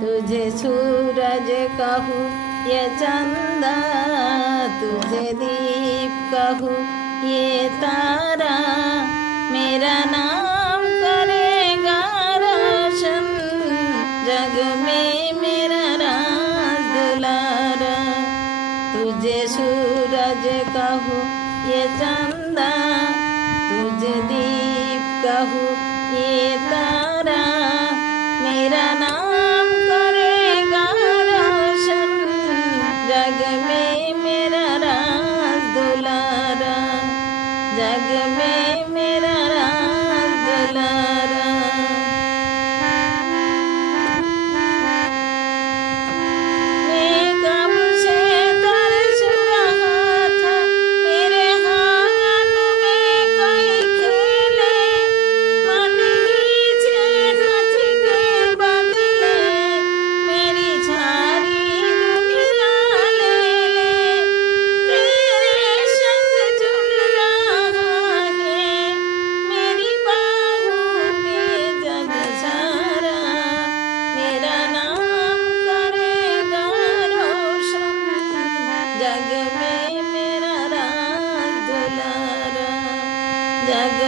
तुझे सूरज कहूँ ये चंदा, तुझे दीप कहूँ ये तारा, मेरा नाम करेगा रोशन, जग में मेरा राज दुलारा। तुझे सूरज कहूँ ये चंदा, तुझे दीप कहूँ ये तारा, मेरा नाम करेगा रोशन, जग में मेरा राज दुलारा, जग में मेरा राज दुलारा। मैं कब से तरस रहा था, मेरे हाथ में कोई खेले, मन ही से नाच के बदले, मेरी सारी दुनिया ले ले, तेरे संग झूल रहा है मेरी बाहों में जग सारा, मेरा नाम करेगा रोशन, जग में मेरा राज दुलारा, जग